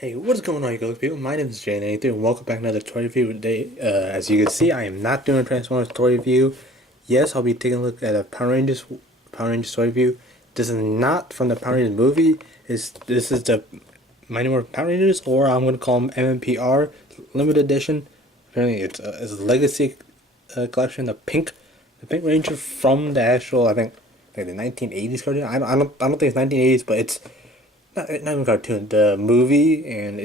Hey, what is going on, you guys? People? My name is Jane83, and welcome back to another toy review today. As you can see, I am not doing a Transformers toy review. Yes, I'll be taking a look at a Power Rangers toy review. This is not from the Power Rangers movie. This is the Mighty Morphin Power Rangers, or I'm going to call them MMPR limited edition. Apparently, it's a legacy collection. The Pink Ranger from the actual, I think, like the 1980s cartoon. I don't think it's 1980s, but it's not even cartoon, the movie, and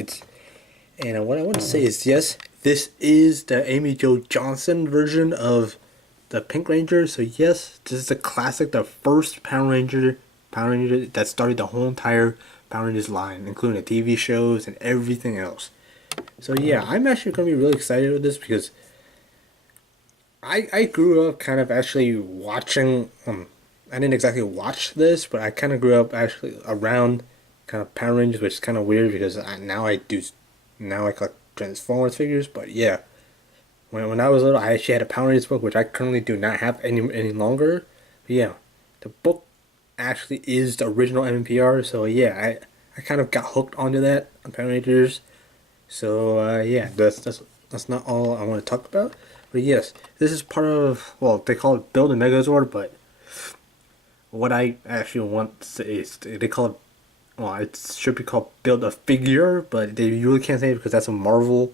what I want to say is yes, this is the Amy Jo Johnson version of the Pink Ranger. So yes, this is a classic, the first Power Ranger that started the whole entire Power Rangers line, including the TV shows and everything else. So yeah, I'm actually gonna be really excited with this because I grew up kind of actually watching. I didn't exactly watch this, but I kind of grew up actually around kind of Power Rangers, which is kind of weird because now I collect Transformers figures. But yeah, when I was little, I actually had a Power Rangers book, which I currently do not have any longer. But yeah, the book actually is the original MMPR. So yeah, I kind of got hooked onto that on Power Rangers. So yeah, that's not all I want to talk about. But yes, this is part of, well, they call it Build a Megazord, but what I actually want to say is they call it, well, it should be called Build a Figure, but they really can't say it because that's a Marvel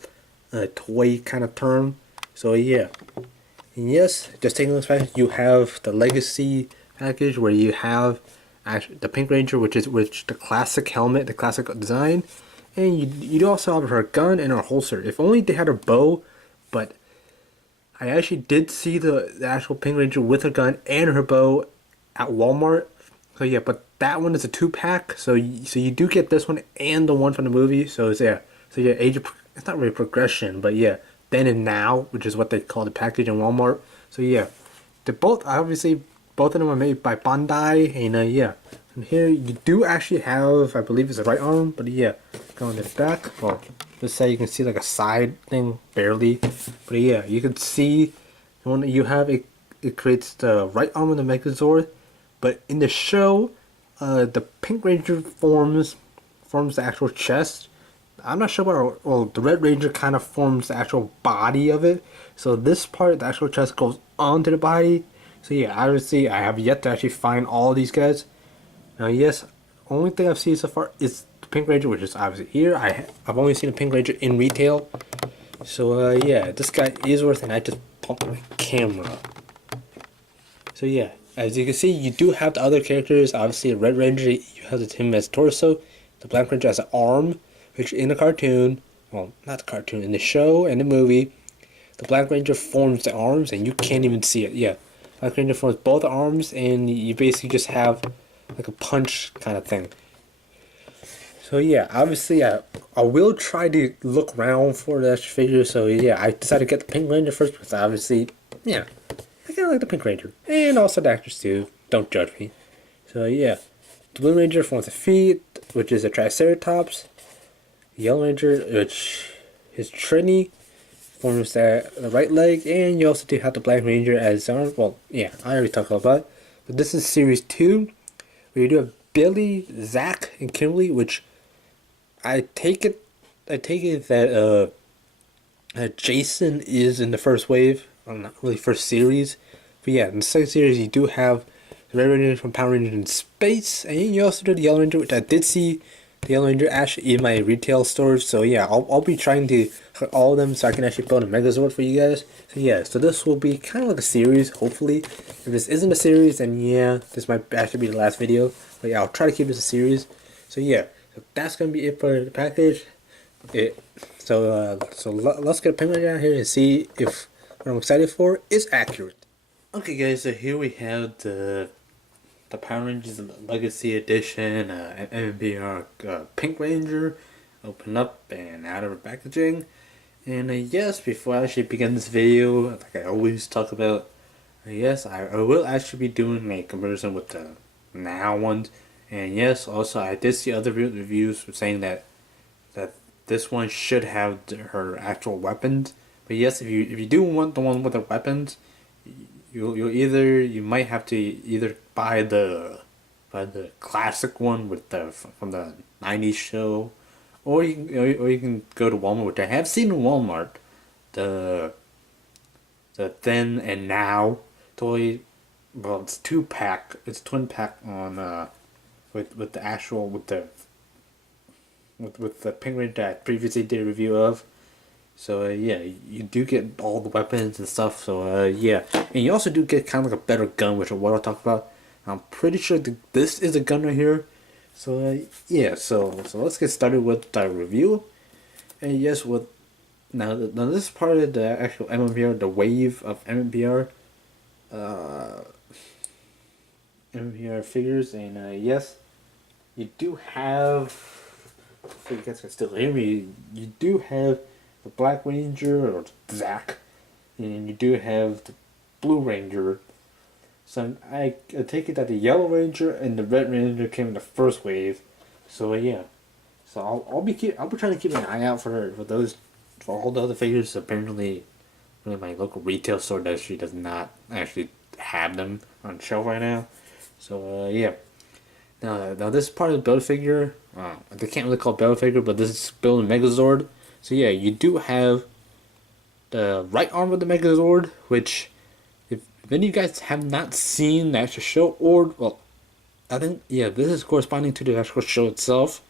toy kind of term. So yeah, and yes, just taking this package, you have the Legacy package where you have actually the Pink Ranger, which the classic helmet, the classic design, and you also have her gun and her holster. If only they had her bow, but I actually did see the actual Pink Ranger with her gun and her bow at Walmart. So yeah, but that one is a 2-pack. So you do get this one and the one from the movie. So it's, yeah. So yeah, it's not really progression, but yeah, then and now, which is what they call the package in Walmart. So yeah, they both obviously both of them are made by Bandai, and yeah. And here you do actually have, I believe it's the right arm, but yeah, going to the back. Well, let's say you can see like a side thing barely, but yeah, you can see when you have it creates the right arm of the Megazord, but in the show, the Pink Ranger forms the actual chest. I'm not sure about, well, the Red Ranger kind of forms the actual body of it. So this part, the actual chest, goes onto the body. So yeah, obviously I have yet to actually find all these guys. Now yes, only thing I've seen so far is the Pink Ranger, which is obviously here. I've only seen the Pink Ranger in retail. So yeah, this guy is worth it. And I just pumped my camera. So yeah, as you can see, you do have the other characters. Obviously, the Red Ranger, you have him as torso. The Black Ranger as an arm, which in the cartoon, well, not the cartoon, in the show and the movie, the Black Ranger forms the arms, and you can't even see it. Yeah, Black Ranger forms both arms, and you basically just have like a punch kind of thing. So yeah, obviously I will try to look around for that figure. So yeah, I decided to get the Pink Ranger first because obviously, yeah, I kind of like the Pink Ranger. And also the actors too. Don't judge me. So yeah, the Blue Ranger forms the feet, which is a Triceratops. The Yellow Ranger, which is Trini, forms the right leg. And you also do have the Black Ranger as arm. Well, yeah, I already talked about it. But this is Series 2, where you do have Billy, Zach, and Kimberly, which I take it that Jason is in the first wave, well, not really first series, but yeah, in the second series you do have the Red Ranger from Power Rangers in Space, and you also do the Yellow Ranger, which I did see the Yellow Ranger actually in my retail stores. So yeah, I'll be trying to collect all of them so I can actually build a Megazord for you guys. So yeah, so this will be kind of like a series, hopefully. If this isn't a series, then yeah, this might actually be the last video. But yeah, I'll try to keep this a series. So yeah, so that's gonna be it for the package. Let's get a Pink Ranger down here and see if what I'm excited for is accurate. Okay, guys, so here we have the Power Rangers Legacy Edition, MMPR Pink Ranger, open up and out of the packaging. And yes, before I actually begin this video, like I always talk about, yes, I will actually be doing a comparison with the now ones. And yes, also I did see other reviews saying that this one should have her actual weapons. But yes, if you do want the one with the weapons, you might have to either buy the classic one with the from the '90s show, or you can go to Walmart, which I have seen in Walmart. The the then and now toy. Well, it's 2 pack. It's twin pack on with the actual with the Pink Ranger that I previously did a review of. So yeah, you do get all the weapons and stuff. So yeah, and you also do get kind of like a better gun, which is what I'll talk about. I'm pretty sure this is a gun right here. So yeah, so let's get started with the review. And yes, with now this is part of the actual MMPR, the wave of MMPR figures, and yes, you do have. So you guys can still hear me. You do have the Black Ranger or Zack, and you do have the Blue Ranger. So I take it that the Yellow Ranger and the Red Ranger came in the first wave. So yeah, so I'll be trying to keep an eye out for those for all the other figures. Apparently, really my local retail store does not actually have them on shelf right now. So yeah. Now this part of the build figure, they can't really call it build figure, but this is build Megazord. So yeah, you do have the right arm of the Megazord, which if any of you guys have not seen the actual show, or well, I think yeah, this is corresponding to the actual show itself.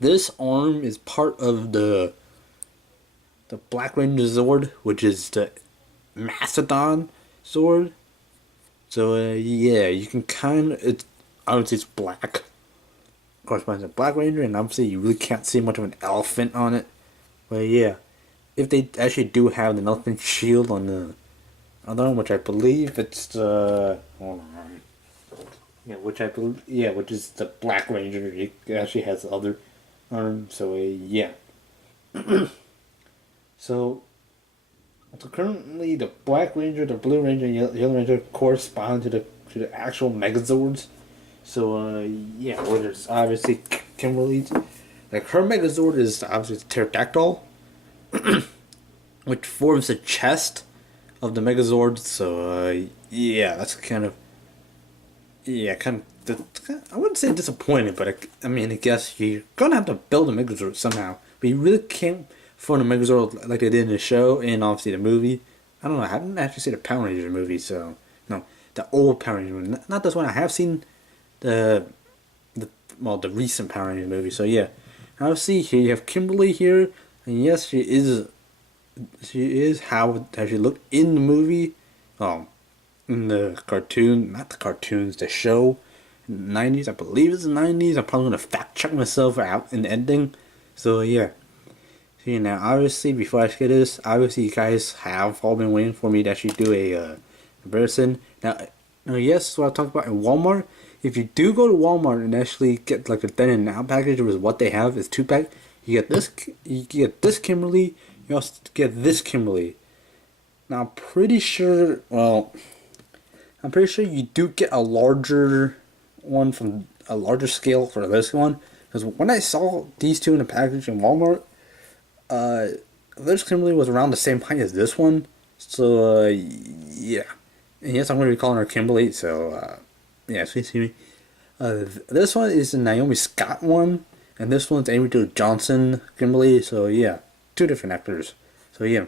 This arm is part of the Black Ranger Zord, which is the Mastodon Zord. So yeah, you can kind of obviously it's black, corresponds to Black Ranger, and obviously you really can't see much of an elephant on it. But yeah, if they actually do have an elephant shield on the other one, which I believe it's the hold on, which is the Black Ranger. It actually has the other arm. So yeah, so. So currently, the Black Ranger, the Blue Ranger, and Yellow Ranger correspond to the actual Megazords. So yeah, well, there's obviously Kimberly's. Like her Megazord is obviously the pterodactyl, which forms the chest of the Megazord. So yeah, that's kind of I wouldn't say disappointed, but I mean I guess you're gonna have to build a Megazord somehow. But you really can't form a Megazord like they did in the show and obviously the movie. I don't know. I haven't actually seen the Power Rangers movie, so no, the old Power Rangers movie, not this one. I have seen the the recent Power Rangers movie. So yeah, obviously here you have Kimberly here, and yes, she is how she looked in the movie, in the cartoon, not the cartoons, the show, in the 90s. I believe it's the 90s. I'm probably gonna fact check myself out in the ending. So yeah. So yeah, now obviously before I get this, obviously you guys have all been waiting for me to actually do a comparison. Now yes, what I talked about in Walmart. If you do go to Walmart and actually get like a then and now package, which is what they have, is 2-pack. You get this Kimberly. You also get this Kimberly. Now I'm pretty sure you do get a larger one from a larger scale for this one. Because when I saw these two in a package in Walmart, this Kimberly was around the same height as this one. So yeah, and yes, I'm going to be calling her Kimberly. So yeah, so you see me. This one is the Naomi Scott one, and this one's Amy Jo Johnson Kimberly. So yeah, two different actors. So yeah.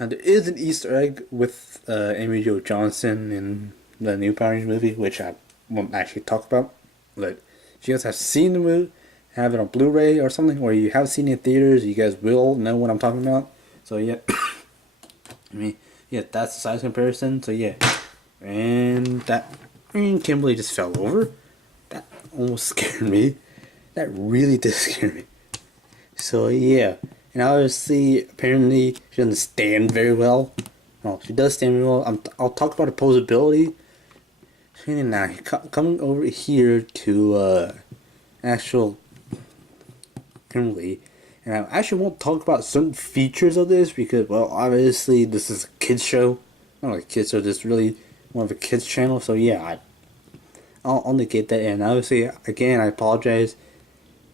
Now there is an Easter egg with Amy Jo Johnson in the new Power Rangers movie, which I won't actually talk about. But if you guys have seen the movie, have it on Blu-ray or something, or you have seen it in theaters, you guys will know what I'm talking about. So yeah, I mean, yeah, that's the size comparison. So yeah, and Kimberly just fell over. That almost scared me. That really did scare me. So yeah, and obviously, apparently, she doesn't stand very well. Well, she does stand very well. I'll talk about her posability. And now, coming over here to actual Kimberly, and I actually won't talk about certain features of this because, well, obviously, this is a kids show. Not like a kids show, this is really more of a kids channel. So yeah, I'll negate that. And obviously, again, I apologize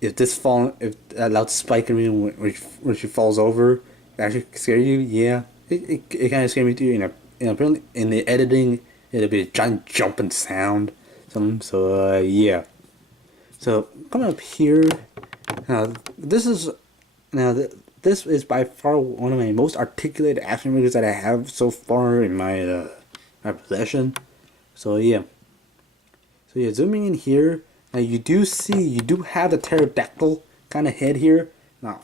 if that loud spike in me when she falls over, it actually scare you. Yeah, it kind of scared me too. And apparently in the editing, it'll be a giant jumping sound. So yeah. So coming up here, Now, this is now this is by far one of my most articulated action figures that I have so far in my possession. So yeah, zooming in here. Now you do have the pterodactyl kind of head here. Now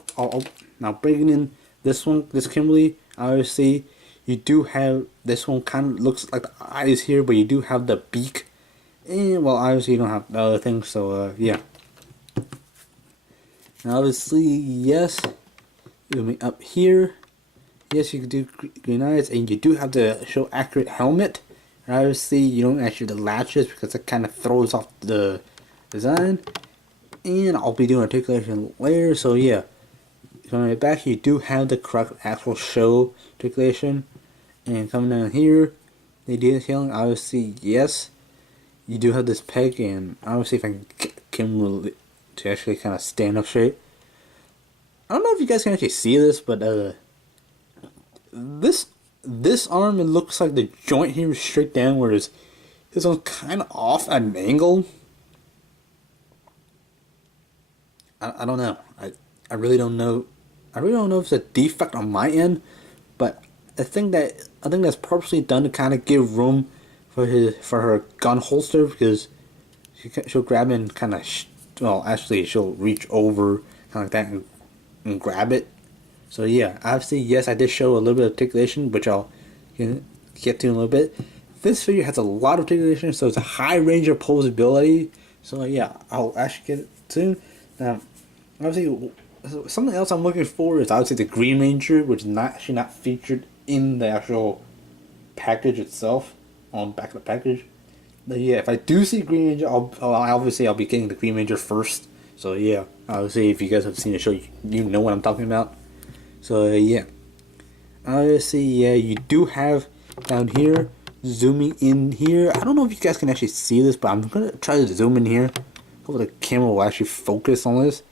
bringing in this one, this Kimberly. Obviously, you do have this one. Kind of looks like the eyes here, but you do have the beak. And well, obviously you don't have the other things. So yeah. And obviously, yes, zooming up here. Yes, you can do green eyes, and you do have the show accurate helmet. And obviously, you don't actually the latches because it kind of throws off the design. And I'll be doing articulation later, so yeah. Coming right back, you do have the correct actual show articulation. And coming down here, the detailing, obviously, yes. You do have this peg, and obviously, if I can to actually kind of stand up straight. I don't know if you guys can actually see this, but this arm, it looks like the joint here is straight down, whereas this one's kind of off at an angle. I don't know. I really don't know. I really don't know if it's a defect on my end, but I think that's purposely done to kind of give room for her gun holster, because she'll grab it and kind of well, actually she'll reach over kind of like that and grab it. So yeah, obviously, yes, I did show a little bit of articulation, which I'll get to in a little bit. This figure has a lot of articulation, so it's a high range of posability. So yeah, I'll actually get it soon. Now, obviously, something else I'm looking for is obviously the Green Ranger, which is not featured in the actual package itself, on the back of the package. But yeah, if I do see Green Ranger, I'll be getting the Green Ranger first. So yeah, obviously, if you guys have seen the show, you know what I'm talking about. So yeah, obviously, yeah, you do have down here, zooming in here. I don't know if you guys can actually see this, but I'm gonna try to zoom in here. Hopefully the camera will actually focus on this,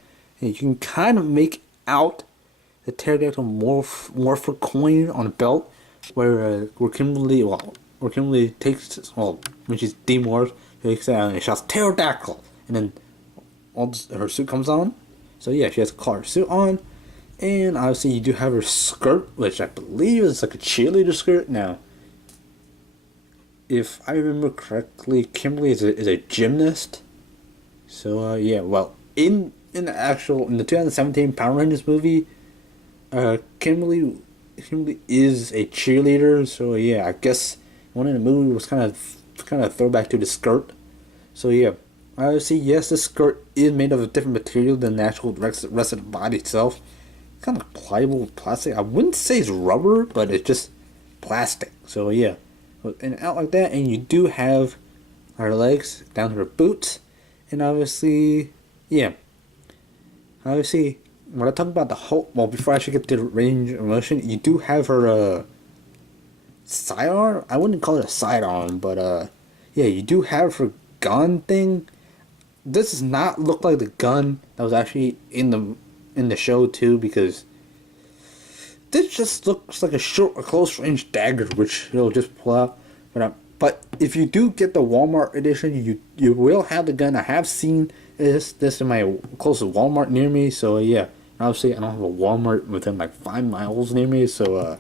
and you can kind of make out the pterodactyl morpher coin on the belt, where Kimberly takes, well, when she's demorphed, she takes out and shouts pterodactyl, and then her suit comes on. So yeah, she has a collar suit on. And obviously you do have her skirt, which I believe is like a cheerleader skirt. Now, if I remember correctly, Kimberly is a gymnast. So yeah, well, in the 2017 Power Rangers movie, Kimberly is a cheerleader. So yeah, I guess one in the movie was kind of throwback to the skirt. So yeah, obviously, yes, the skirt is made of a different material than the actual rest of the body itself. Kind of pliable plastic. I wouldn't say it's rubber, but it's just plastic. So yeah, and out like that, and you do have her legs down to her boots, and obviously, yeah, obviously, when I talk about the whole, well, before I should get to the range of motion, you do have her sidearm. I wouldn't call it a sidearm, but yeah, you do have her gun thing. This does not look like the gun that was actually in the show too, because this just looks like a close range dagger, which you'll just pull out. But if you do get the Walmart edition, you will have the gun. I have seen this in my closest Walmart near me. So yeah, obviously I don't have a Walmart within like 5 miles near me. So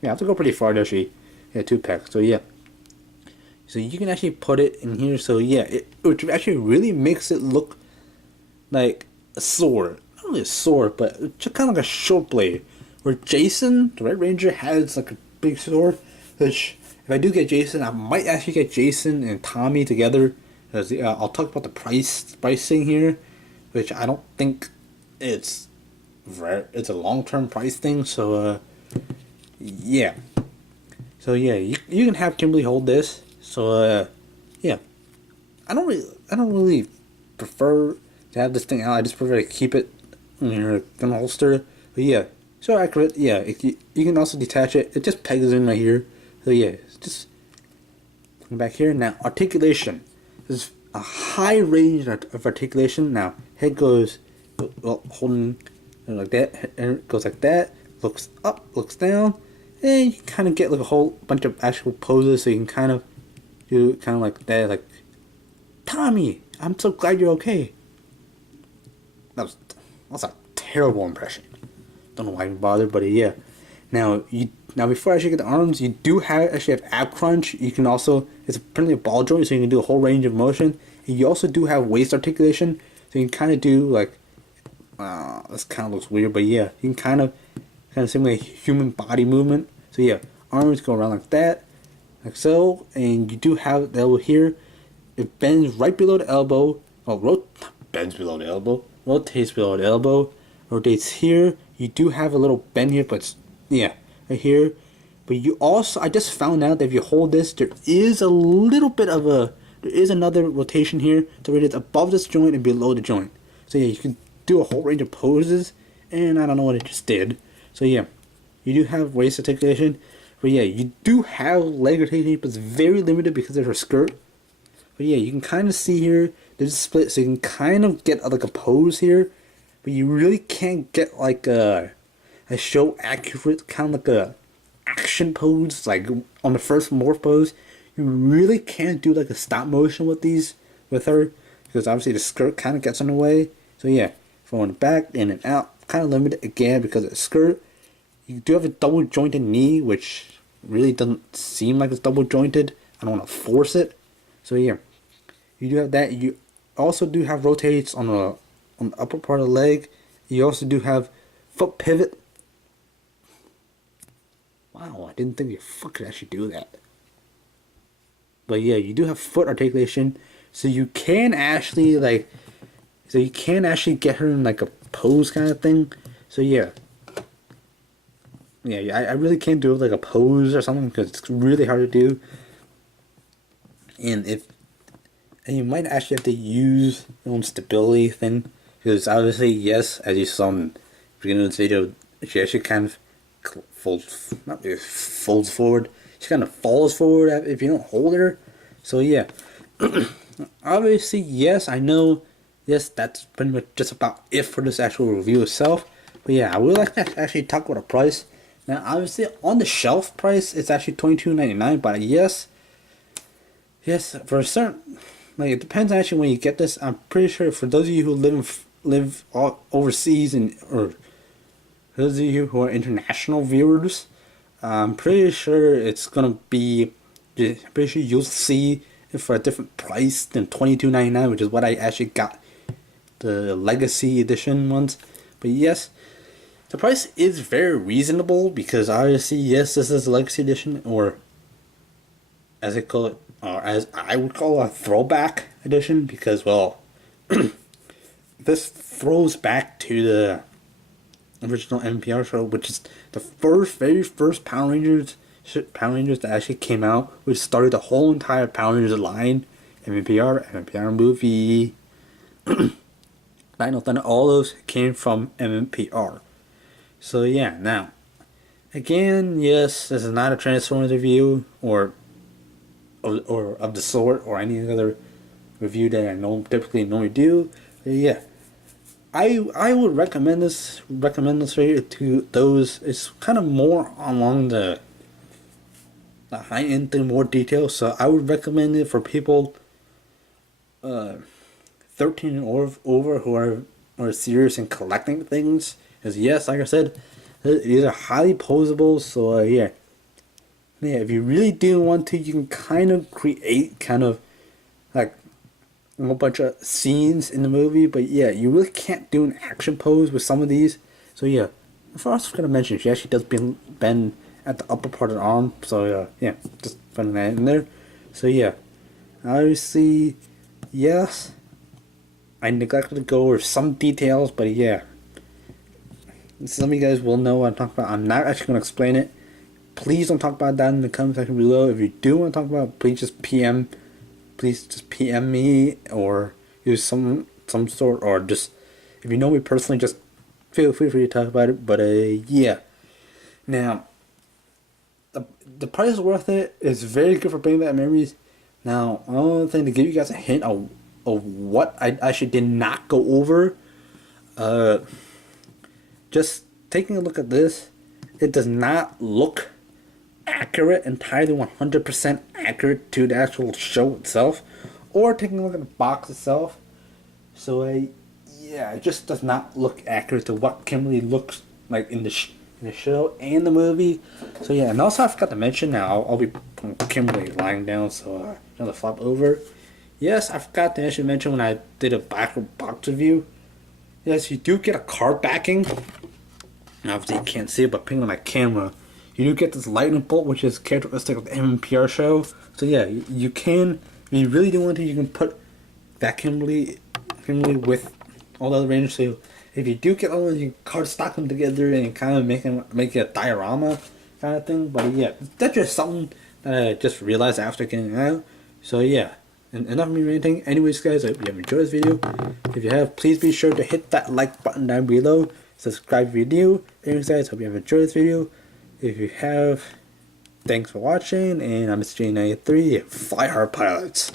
yeah, I have to go pretty far to actually get 2 packs. So yeah. So you can actually put it in here. So yeah, which actually really makes it look like a sword. Not really a sword, but just kind of like a short blade. Where Jason, the Red Ranger, has like a big sword. Which, if I do get Jason, I might actually get Jason and Tommy together. Because I'll talk about the pricing here, which I don't think it's a long-term price thing. So yeah. So yeah, you can have Kimberly hold this. So yeah, I don't really prefer to have this thing out. I just prefer to keep it in your gun holster. But yeah, so accurate. Yeah, you can also detach it. It just pegs in right here. So yeah, just come back here. Now articulation. There's a high range of articulation. Now head goes holding like that. And it goes like that. Looks up. Looks down. And you kind of get like a whole bunch of actual poses. So you can kind of do kind of like that, like, Tommy, I'm so glad you're okay. That was That's a terrible impression. Don't know why I bothered, but yeah. Now before I actually get the arms, you do have ab crunch. You can also it's apparently a ball joint, so you can do a whole range of motion. And you also do have waist articulation, so you can kind of do like this kind of looks weird, but yeah, you can kind of simulate human body movement. So yeah, arms go around like that, like so, and you do have the elbow here. It bends right below the elbow. Oh, bends below the elbow. Rotates below the elbow. Rotates here. You do have a little bend here, but yeah, right here. But you also, I just found out that if you hold this, there is a little bit of there is another rotation here. So it is above this joint and below the joint. So yeah, you can do a whole range of poses, and I don't know what it just did. So yeah, you do have waist articulation, but yeah, you do have leg rotation, but it's very limited because of her skirt. But yeah, you can kind of see here, there's a split, so you can kind of get like a pose here, but you really can't get like a show accurate, kind of like a action pose, like on the first morph pose. You really can't do like a stop motion with her, because obviously the skirt kind of gets in the way. So yeah, from the back, in and out, kind of limited again because of the skirt. You do have a double jointed knee, which really doesn't seem like it's double jointed. I don't want to force it. So yeah, you do have that. You also do have rotates on the upper part of the leg. You also do have foot pivot. Wow, I didn't think you fucking actually do that. But yeah, you do have foot articulation, so you can actually get her in like a pose kind of thing. So yeah, I really can't do it like a pose or something because it's really hard to do. And you might actually have to use your own stability thing because obviously, yes, as you saw in the beginning of this video, she actually kind of not really folds forward. She kind of falls forward if you don't hold her. So yeah, obviously, yes, I know. Yes, that's pretty much just about it for this actual review itself. But yeah, I would like to actually talk about the price. Now, obviously, on the shelf price, it's actually $22.99. But yes, for a certain, like it depends actually when you get this. I'm pretty sure for those of you who live overseas or those of you who are international viewers, I'm pretty sure it's gonna be. Pretty sure you'll see it for a different price than $22.99, which is what I actually got the Legacy Edition ones. But yes, the price is very reasonable because obviously, yes, this is a Legacy Edition, or as I call it, or as I would call it, a throwback edition, because well, this throws back to the original MMPR show, which is the very first Power Rangers that actually came out, which started the whole entire Power Rangers line. MMPR movie, Final Thunder, all those came from MMPR. So yeah, now, again, yes, this is not a Transformers review or of the sort or any other review that I typically normally do. But yeah, I would recommend this here to those. It's kind of more along the high end thing, more detail. So I would recommend it for people 13 or over who are serious in collecting things. Because yes, like I said, these are highly posable. So yeah, if you really do want to, you can kind of create kind of like a whole bunch of scenes in the movie. But yeah, you really can't do an action pose with some of these. So yeah, if I was gonna mention, she actually does bend at the upper part of the arm. So yeah, just putting that in there. So yeah, obviously, yes, I neglected to go over some details, but yeah, some of you guys will know what I'm talking about. I'm not actually gonna explain it. Please don't talk about that in the comment section below. If you do want to talk about it, please just PM me or use some sort, or just if you know me personally, just feel free to talk about it. But yeah, now the price is worth it. It's very good for bringing back memories. Now, another thing to give you guys a hint of what I actually did not go over. Just taking a look at this, it does not look accurate, entirely 100% accurate to the actual show itself, or taking a look at the box itself. So yeah, it just does not look accurate to what Kimberly looks like in in the show and the movie. So yeah, and also I forgot to mention now I'll be putting Kimberly lying down, so another flop over. Yes, I forgot to actually mention when I did a box review. Yes, you do get a card backing. And obviously you can't see it, but ping on my camera, you do get this lightning bolt, which is characteristic of the MMPR show. So yeah, you can, if you really do want to, you can put that Kimberly with all the other rangers. So if you do get all of you card stock them together and kind of make it a diorama kind of thing. But yeah, that's just something that I just realized after getting it out. So yeah, and enough of me ranting. Anyways, guys, I hope you have enjoyed this video. If you have, please be sure to hit that like button down below. Subscribe if you're new. Anyways, guys, hope you have enjoyed this video. If you have, thanks for watching, and I'm Mr. J93. Fly hard, pilots.